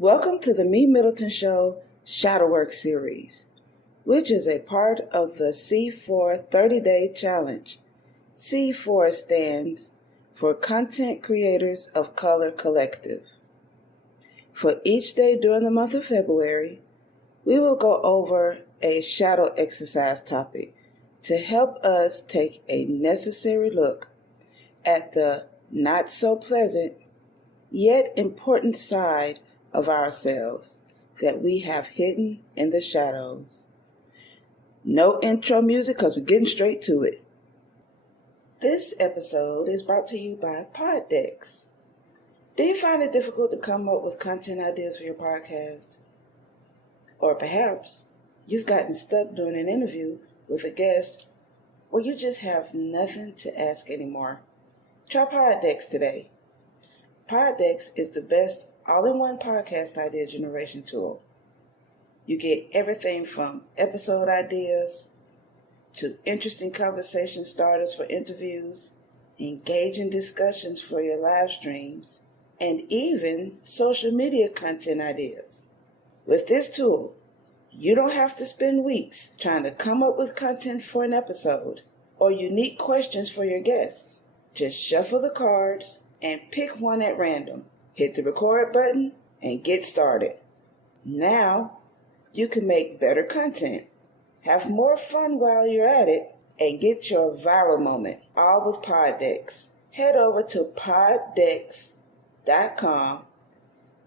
Welcome to the MeMyddleton Show Shadowwork series, which is a part of the C4 30-Day Challenge. C4 stands for Content Creators of Color Collective. For each day during the month of February, we will go over a shadow exercise topic to help us take a necessary look at the not so pleasant yet important side of ourselves that we have hidden in the shadows. No intro music because we're getting straight to it. This episode is brought to you by Poddex. Do you find it difficult to come up with content ideas for your podcast? Or perhaps you've gotten stuck doing an interview with a guest or you just have nothing to ask anymore? Try Poddex today. Poddex is the best all-in-one podcast idea generation tool. You get everything from episode ideas to interesting conversation starters for interviews, engaging discussions for your live streams, and even social media content ideas. With this tool, you don't have to spend weeks trying to come up with content for an episode or unique questions for your guests. Just shuffle the cards and pick one at random. Hit the record button and get started. Now, you can make better content, have more fun while you're at it, and get your viral moment, all with Poddex. Head over to poddex.com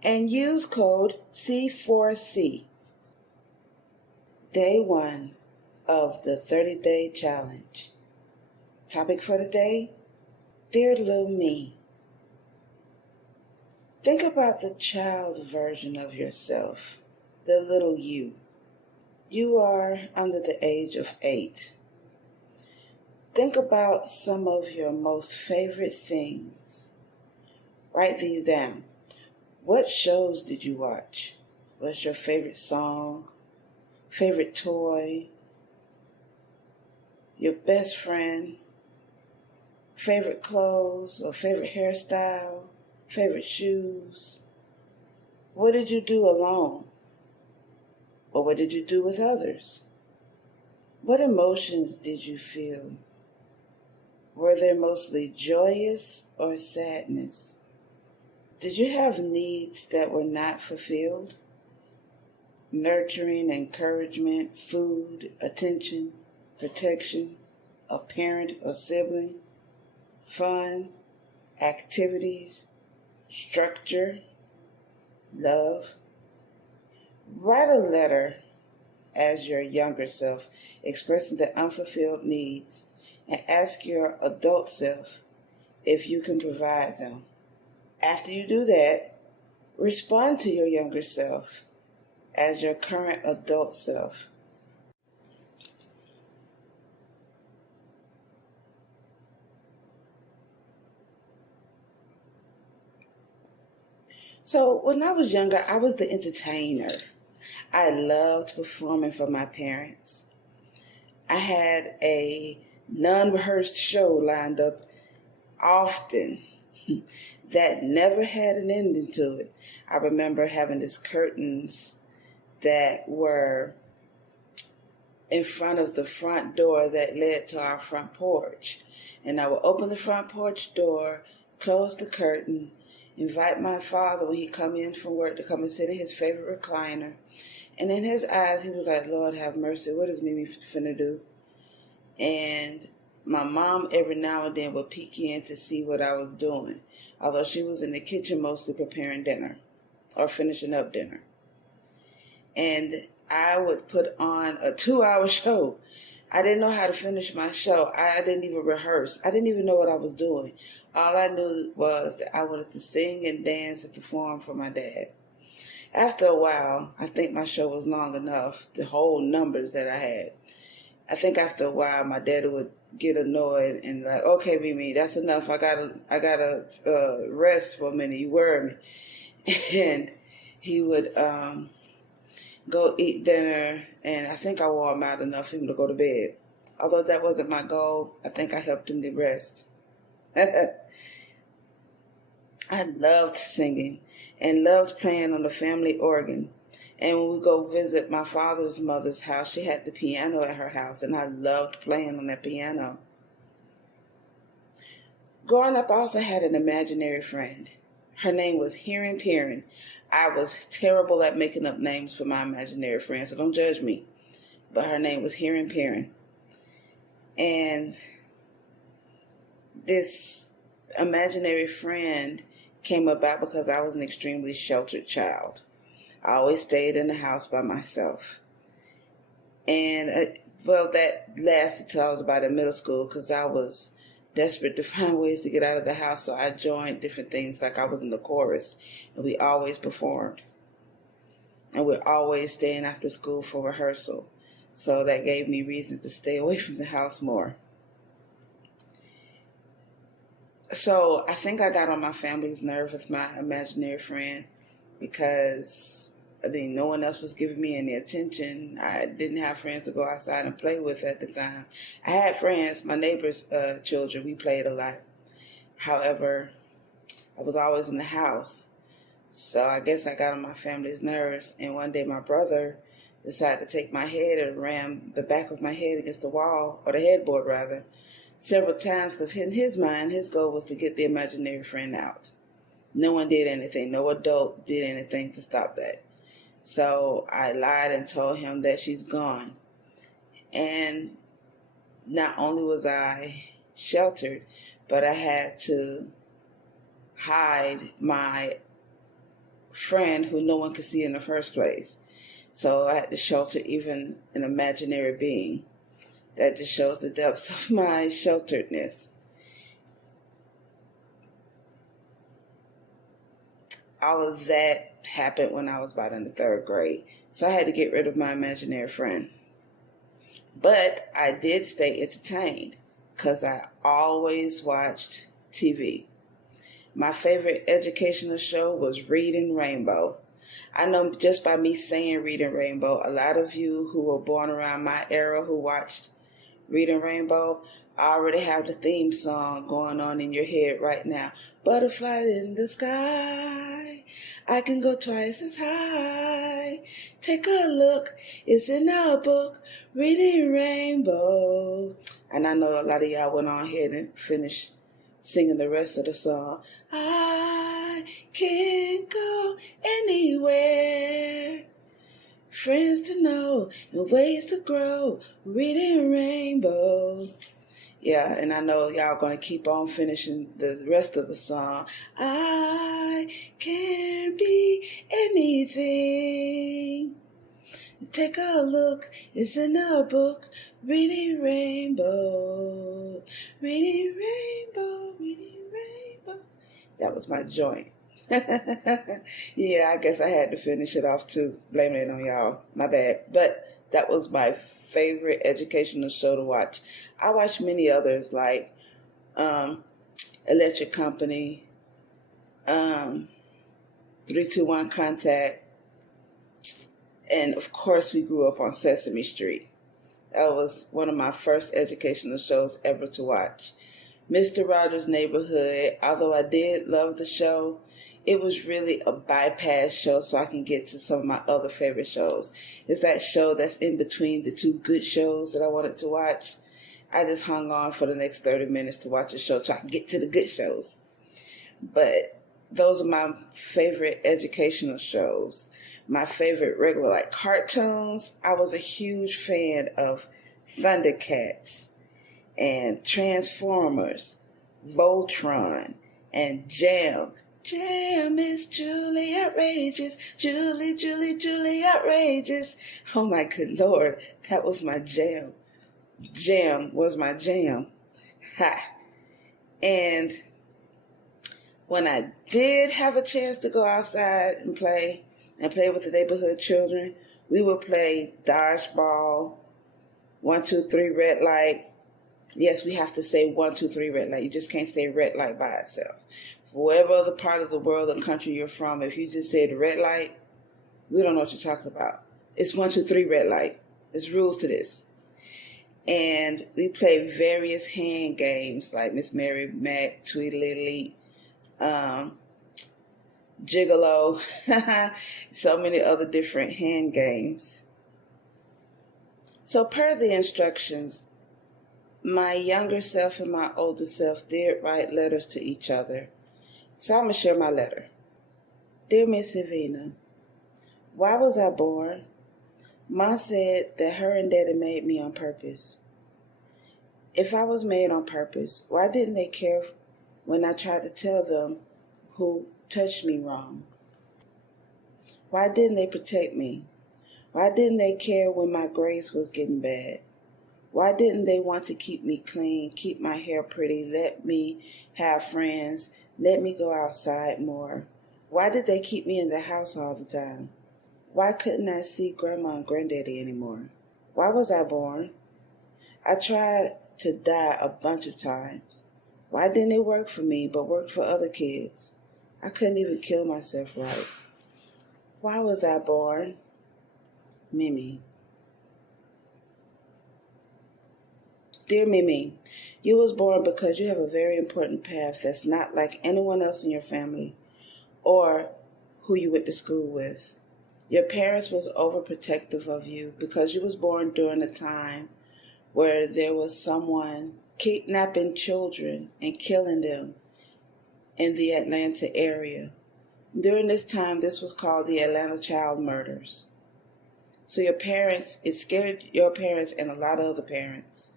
and use code C4C. Day 1 of the 30-Day Challenge. Topic for today: Dear Little Me. Think about the child version of yourself, the little you. You are under the age of 8. Think about some of your most favorite things. Write these down. What shows did you watch? What's your favorite song? Favorite toy? Your best friend? Favorite clothes or favorite hairstyle? Favorite shoes? What did you do alone? Or what did you do with others? What emotions did you feel? Were they mostly joyous or sadness? Did you have needs that were not fulfilled? Nurturing, encouragement, food, attention, protection, a parent or sibling, fun, activities, structure, love. Write a letter as your younger self expressing the unfulfilled needs and ask your adult self if you can provide them. After you do that, respond to your younger self as your current adult self. So when I was younger, I was the entertainer. I loved performing for my parents. I had a non-rehearsed show lined up often that never had an ending to it. I remember having these curtains that were in front of the front door that led to our front porch. And I would open the front porch door, close the curtain, invite my father when he come in from work to come and sit in his favorite recliner. And in his eyes, he was like, Lord have mercy, what is Mimi finna do? And my mom every now and then would peek in to see what I was doing, although she was in the kitchen mostly preparing dinner or finishing up dinner. And I would put on a 2-hour show. I didn't know how to finish my show. I didn't even rehearse. I didn't even know what I was doing. All I knew was that I wanted to sing and dance and perform for my dad. After a while, I think my show was long enough, the whole numbers that I had. I think after a while, my daddy would get annoyed and like, okay, Mimi, that's enough. I gotta rest for a minute. You worry me. And he would go eat dinner, and I think I wore him out enough for him to go to bed. Although that wasn't my goal, I think I helped him to rest. I loved singing and loved playing on the family organ. And when we go visit my father's mother's house, she had the piano at her house, and I loved playing on that piano. Growing up, I also had an imaginary friend. Her name was Hearing Perrin. I was terrible at making up names for my imaginary friends, so don't judge me. But her name was Hearing Perrin. And this imaginary friend came about because I was an extremely sheltered child. I always stayed in the house by myself. And, that lasted till I was about in middle school because I was desperate to find ways to get out of the house. So I joined different things, like I was in the chorus, and we always performed. And we're always staying after school for rehearsal. So that gave me reason to stay away from the house more. So I think I got on my family's nerve with my imaginary friend because, no one else was giving me any attention. I didn't have friends to go outside and play with at the time. I had friends, my neighbors' children, we played a lot. However, I was always in the house. So I guess I got on my family's nerves. And one day my brother decided to take my head and ram the back of my head against the wall, or the headboard rather, several times, because in his mind, his goal was to get the imaginary friend out. No one did anything. No adult did anything to stop that. So I lied and told him that she's gone. And not only was I sheltered, but I had to hide my friend who no one could see in the first place. So I had to shelter even an imaginary being. That just shows the depths of my shelteredness. All of that happened when I was about in the 3rd grade. So I had to get rid of my imaginary friend. But I did stay entertained because I always watched TV. My favorite educational show was Reading Rainbow. I know just by me saying Reading Rainbow, a lot of you who were born around my era who watched Reading Rainbow, I already have the theme song going on in your head right now. Butterflies in the sky, I can go twice as high. Take a look, it's in our book, Reading Rainbow. And I know a lot of y'all went on ahead and finished singing the rest of the song. I can go anywhere. Friends to know and ways to grow. Reading Rainbow. Yeah, and I know y'all going to keep on finishing the rest of the song. I can be anything. Take a look, it's in a book. Reading Rainbow. Reading Rainbow. Reading Rainbow. That was my joint. Yeah, I guess I had to finish it off too. Blaming it on y'all. My bad. But that was my favorite educational show to watch. I watched many others like Electric Company, 321 Contact, and of course we grew up on Sesame Street. That was one of my first educational shows ever to watch. Mr. Rogers' Neighborhood, although I did love the show, it was really a bypass show so I can get to some of my other favorite shows. It's that show that's in between the two good shows that I wanted to watch. I just hung on for the next 30 minutes to watch a show so I can get to the good shows. But those are my favorite educational shows. My favorite regular, like cartoons, I was a huge fan of Thundercats and Transformers, Voltron, and Jam. Jam is truly outrageous. Julie outrageous. Oh my good Lord, that was my jam. Jam was my jam. Ha. And when I did have a chance to go outside and play with the neighborhood children, we would play dodgeball, 1, 2, 3 red light. Yes, we have to say 1, 2, 3 red light. You just can't say red light by itself. Wherever other part of the world or country you're from, if you just said red light, we don't know what you're talking about. It's 1, 2, 3 red light. There's rules to this. And we played various hand games like Miss Mary Mac, Tweedledee, Gigolo, so many other different hand games. So per the instructions, my younger self and my older self did write letters to each other. So I'm going to share my letter. Dear Miss Evina, why was I born? Ma said that her and Daddy made me on purpose. If I was made on purpose, why didn't they care when I tried to tell them who touched me wrong? Why didn't they protect me? Why didn't they care when my grades was getting bad? Why didn't they want to keep me clean, keep my hair pretty, let me have friends, let me go outside more? Why did they keep me in the house all the time? Why couldn't I see Grandma and Granddaddy anymore? Why was I born? I tried to die a bunch of times. Why didn't it work for me but worked for other kids? I couldn't even kill myself right. Why was I born? Mimi. Dear Mimi, you was born because you have a very important path that's not like anyone else in your family or who you went to school with. Your parents was overprotective of you because you was born during a time where there was someone kidnapping children and killing them in the Atlanta area. During this time, this was called the Atlanta Child Murders. So it scared your parents and a lot of other parents.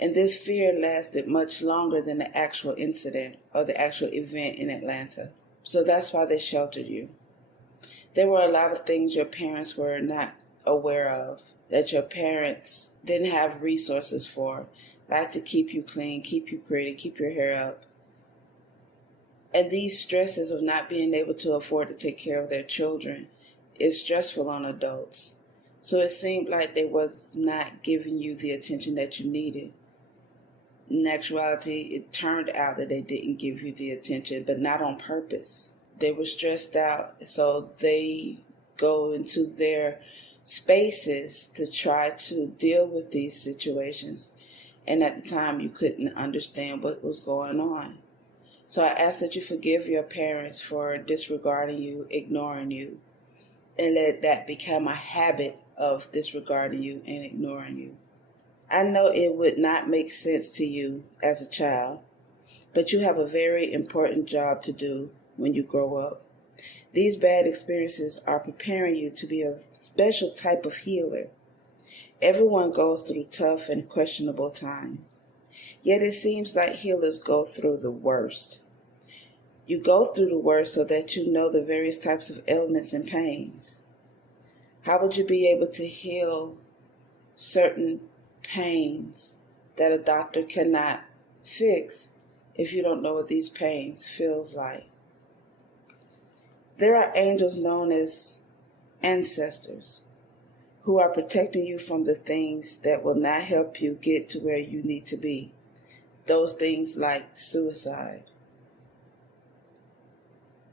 And this fear lasted much longer than the actual incident or the actual event in Atlanta. So that's why they sheltered you. There were a lot of things your parents were not aware of, that your parents didn't have resources for, like to keep you clean, keep you pretty, keep your hair up. And these stresses of not being able to afford to take care of their children is stressful on adults. So it seemed like they was not giving you the attention that you needed. In actuality, it turned out that they didn't give you the attention, but not on purpose. They were stressed out, so they go into their spaces to try to deal with these situations. And at the time, you couldn't understand what was going on. So I ask that you forgive your parents for disregarding you, ignoring you, and let that become a habit of disregarding you and ignoring you. I know it would not make sense to you as a child, but you have a very important job to do when you grow up. These bad experiences are preparing you to be a special type of healer. Everyone goes through tough and questionable times. Yet it seems like healers go through the worst. You go through the worst so that you know the various types of ailments and pains. How would you be able to heal certain pains that a doctor cannot fix if you don't know what these pains feels like? There are angels known as ancestors who are protecting you from the things that will not help you get to where you need to be. Those things like suicide.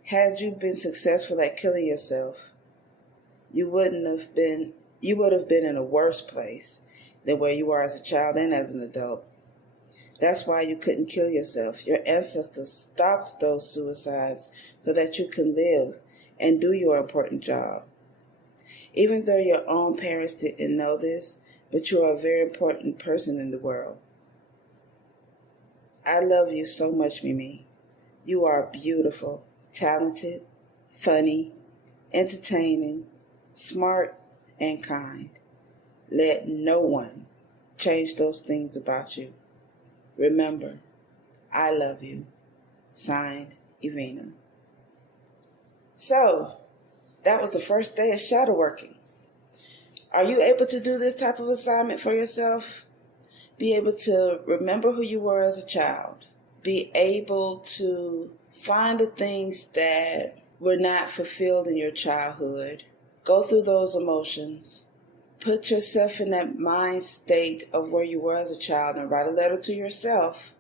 Had you been successful at killing yourself, you would have been in a worse place than where you are as a child and as an adult. That's why you couldn't kill yourself. Your ancestors stopped those suicides so that you can live and do your important job. Even though your own parents didn't know this, but you are a very important person in the world. I love you so much, Mimi. You are beautiful, talented, funny, entertaining, smart, and kind. Let no one change those things about you. Remember, I love you. Signed, Evina. So, that was the first day of shadow working. Are you able to do this type of assignment for yourself? Be able to remember who you were as a child. Be able to find the things that were not fulfilled in your childhood. Go through those emotions. Put yourself in that mind state of where you were as a child and write a letter to yourself.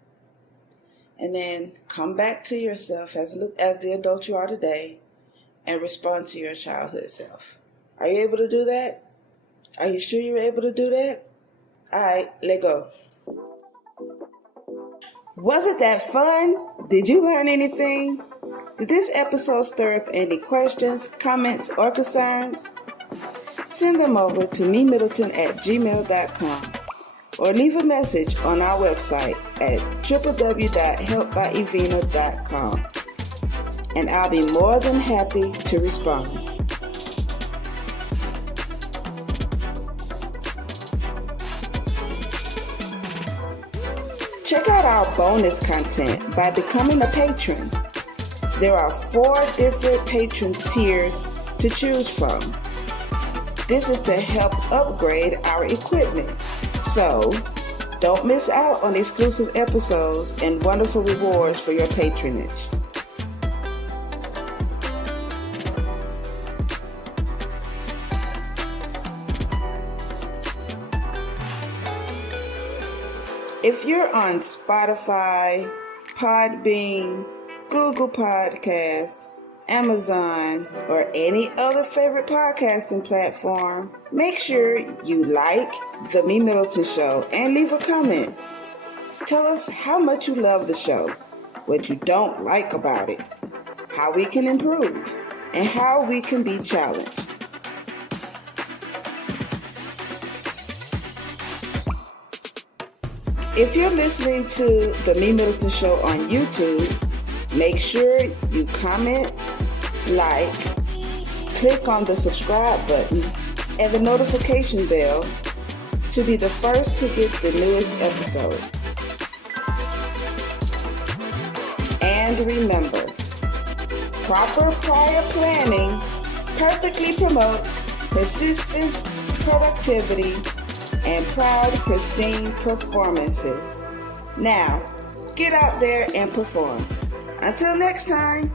And then come back to yourself as the adult you are today and respond to your childhood self. Are you able to do that? Are you sure you're able to do that? All right, let go. Wasn't that fun? Did you learn anything? Did this episode stir up any questions, comments, or concerns? Send them over to MeMyddleton@gmail.com or leave a message on our website at www.helpbyevina.com, and I'll be more than happy to respond. Check out our bonus content by becoming a patron. There are 4 different patron tiers to choose from. This is to help upgrade our equipment. So, don't miss out on exclusive episodes and wonderful rewards for your patronage. If you're on Spotify, Podbean, Google Podcasts, Amazon, or any other favorite podcasting platform, make sure you like The MeMyddleton Show and leave a comment. Tell us how much you love the show, what you don't like about it, how we can improve, and how we can be challenged. If you're listening to The MeMyddleton Show on YouTube, make sure you comment, like, click on the subscribe button and the notification bell to be the first to get the newest episode. And remember, proper prior planning perfectly promotes persistent productivity and proud, pristine performances. Now, get out there and perform. Until next time.